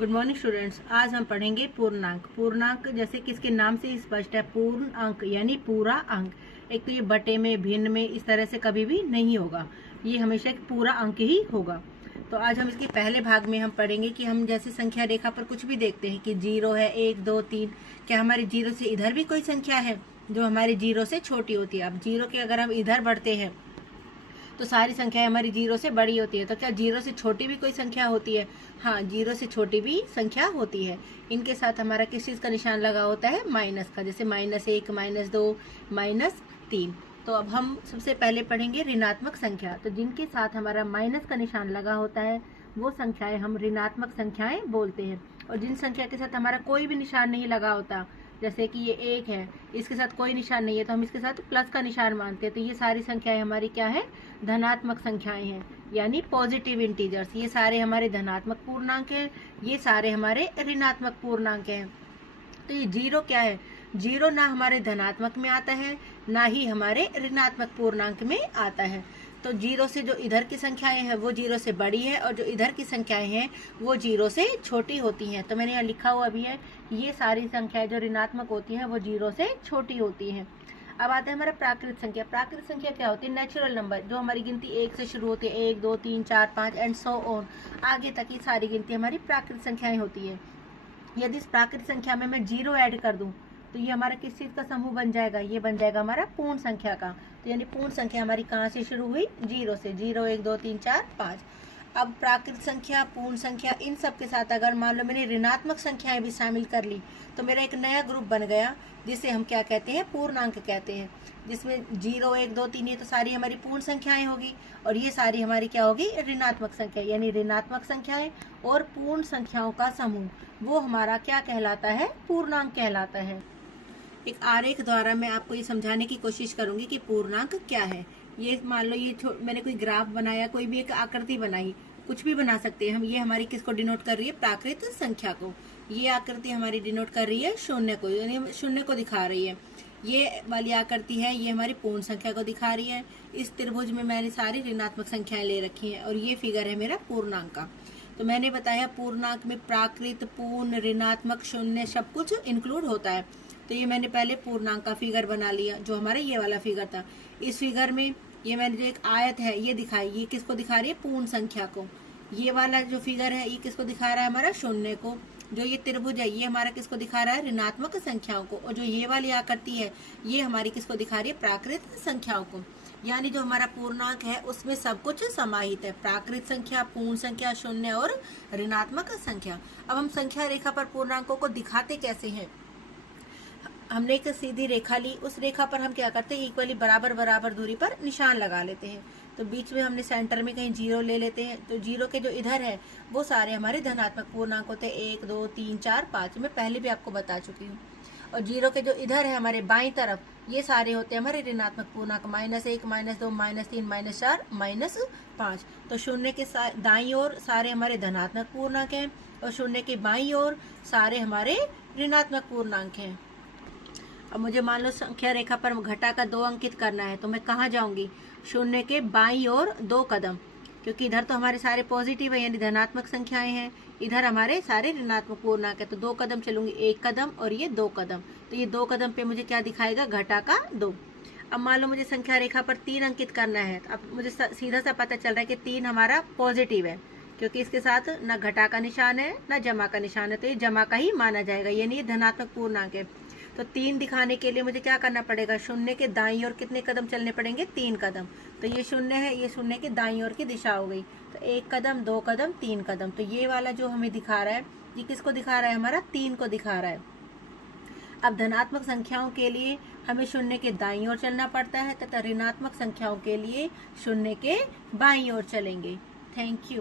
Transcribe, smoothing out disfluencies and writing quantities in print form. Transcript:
Good morning students. आज हम पढ़ेंगे पूर्णांक। पूर्णांक जैसे कि इसके नाम से ही स्पष्ट है, पूर्ण अंक यानी पूरा अंक। एक तो ये बटे में, भिन्न में इस तरह से कभी भी नहीं होगा, ये हमेशा एक पूरा अंक ही होगा। तो आज हम इसके पहले भाग में हम पढ़ेंगे कि हम जैसे संख्या रेखा पर कुछ भी देखते हैं कि 0 है, 1, 2, 3, क्या हमारे 0 से इधर भी कोई संख्या है जो हमारी 0 से छोटी होती है। अब 0 के अगर हम इधर बढ़ते हैं तो सारी संख्याएं हमारी 0 से बड़ी होती है। तो क्या 0 से छोटी भी कोई संख्या होती है? हाँ, 0 से छोटी भी संख्या होती है। इनके साथ हमारा किस चीज का निशान लगा होता है? माइनस का, जैसे -1, -2, -3। तो अब हम सबसे पहले पढ़ेंगे ऋणात्मक संख्या। तो जिनके साथ हमारा माइनस का निशान लगा होता है वो संख्याएं हम ऋणात्मक संख्याएं बोलते हैं। और जिन संख्या के साथ हमारा कोई भी निशान नहीं लगा होता, जैसे कि ये 1 है, इसके साथ कोई निशान नहीं है तो हम इसके साथ प्लस का निशान मानते हैं। तो ये सारी संख्याएं हमारी क्या है? धनात्मक संख्याएं हैं, यानी पॉजिटिव इंटीजर्स। ये सारे हमारे धनात्मक पूर्णांक हैं, ये सारे हमारे ऋणात्मक पूर्णांक हैं। तो ये 0 क्या है? 0 ना हमारे धनात्मक में आता है, ना ही हमारे ऋणात्मक पूर्णांक में आता है। तो 0 से जो इधर की संख्याएं हैं वो 0 से बड़ी है, और जो इधर की संख्याएं हैं वो 0 से छोटी होती हैं। तो मैंने यहाँ लिखा हुआ भी है, ये सारी संख्याएं जो ऋणात्मक होती हैं वो 0 से छोटी होती हैं। अब आता है हमारा प्राकृत संख्या। प्राकृत संख्या क्या होती है? नेचुरल नंबर, जो हमारी गिनती 1 से शुरू होती है, 1, 2, 3, 4, 5 एंड सो ऑन, आगे तक की सारी गिनती हमारी प्राकृत संख्याएं होती है। यदि इस प्राकृत संख्या में मैं 0 ऐड कर दूं तो ये हमारा किस चीज का समूह बन जाएगा? ये बन जाएगा हमारा पूर्ण संख्या का। तो यानी पूर्ण संख्या हमारी कहाँ से शुरू हुई? 0 से। 0, 1, 2, 3, 4, 5। अब प्राकृत संख्या, पूर्ण संख्या, इन सब के साथ अगर मान लो मैंने ऋणात्मक संख्याएं भी शामिल कर ली तो मेरा एक नया ग्रुप बन गया जिसे हम क्या कहते हैं? पूर्णांक कहते हैं। जिसमें 0, 1, 2, 3 ये तो सारी हमारी पूर्ण संख्याएं होगी, और ये सारी हमारी क्या होगी? ऋणात्मक संख्या। यानी ऋणात्मक संख्याएं और पूर्ण संख्याओं का समूह, वो हमारा क्या कहलाता है? पूर्णांक कहलाता है। एक आरेख द्वारा मैं आपको ये समझाने की कोशिश करूंगी कि पूर्णांक क्या है। ये मान लो ये मैंने कोई ग्राफ बनाया, कोई भी एक आकृति बनाई, कुछ भी बना सकते हैं हम। ये हमारी किसको डिनोट कर रही है? प्राकृत संख्या को। ये आकृति हमारी डिनोट कर रही है शून्य को, यानी शून्य को दिखा रही है। ये वाली आकृति है, ये हमारी पूर्ण संख्या को दिखा रही है। इस त्रिभुज में मैंने सारी ऋणात्मक संख्याएं ले रखी है, और ये फिगर है मेरा पूर्णांक का। तो मैंने बताया पूर्णांक में प्राकृत, पूर्ण, ऋणात्मक, शून्य सब कुछ इंक्लूड होता है। तो ये मैंने पहले पूर्णांक का फिगर बना लिया, जो हमारा ये वाला फिगर था। इस फिगर में ये मैंने जो एक आयत है ये दिखाई, ये किसको दिखा रही है? पूर्ण संख्या को। ये वाला जो फिगर है ये किसको दिखा रहा है? हमारा शून्य को। जो ये त्रिभुज है ये हमारा किसको दिखा रहा है? ऋणात्मक संख्याओं को। और जो ये वाली आकृति है ये हमारी किसको दिखा रही है? प्राकृत संख्याओं को। यानी जो हमारा पूर्णांक है उसमें सब कुछ समाहित है, प्राकृत संख्या, पूर्ण संख्या, शून्य और ऋणात्मक संख्या। अब हम संख्या रेखा पर पूर्णांकों को दिखाते कैसे हैं? हमने एक सीधी रेखा ली, उस रेखा पर हम क्या करते हैं? इक्वली बराबर बराबर दूरी पर निशान लगा लेते हैं। तो बीच में हमने सेंटर में कहीं 0 ले लेते हैं। तो 0 के जो इधर है वो सारे हमारे धनात्मक पूर्णांक होते हैं, 1, 2, 3, 4, 5। मैं पहले भी आपको बता चुकी हूँ। और 0 के जो इधर है हमारे बाईं तरफ, ये सारे होते हैं हमारे ऋणात्मक पूर्णांक, -1, -2, -3, -4, -5। तो शून्य के दाईं ओर सारे हमारे धनात्मक पूर्णांक हैं, और शून्य के बाईं ओर सारे हमारे ऋणात्मक पूर्णांक हैं। अब मुझे मान लो संख्या रेखा पर घटा का 2 अंकित करना है, तो मैं कहाँ जाऊंगी? शून्य के बाईं ओर 2 कदम, क्योंकि इधर तो हमारे सारे पॉजिटिव है यानी धनात्मक संख्याएं हैं, इधर हमारे सारे ऋणात्मक पूर्णांक है। तो 2 कदम चलूंगी, 1 कदम और ये 2 कदम। तो ये 2 कदम पे मुझे क्या दिखाएगा? घटा का 2। अब मान लो मुझे संख्या रेखा पर 3 अंकित करना है। अब मुझे सीधा सा पता चल रहा है कि 3 हमारा पॉजिटिव है, क्योंकि इसके साथ न घटा का निशान है न जमा का निशान है, तो ये जमा का ही माना जाएगा, यानी ये धनात्मक पूर्णांक है। तो 3 दिखाने के लिए मुझे क्या करना पड़ेगा? शून्य के दाईं ओर कितने कदम चलने पड़ेंगे? 3 कदम। तो ये शून्य है, ये शून्य के दाईं ओर की दिशा हो गई। तो 1 कदम, 2 कदम, 3 कदम। तो ये वाला जो हमें दिखा रहा है ये किसको दिखा रहा है? हमारा 3 को दिखा रहा है। अब धनात्मक संख्याओं के लिए हमें शून्य के दाईं ओर चलना पड़ता है, तथा ऋणात्मक संख्याओं के लिए शून्य के बाईं ओर चलेंगे। Thank you.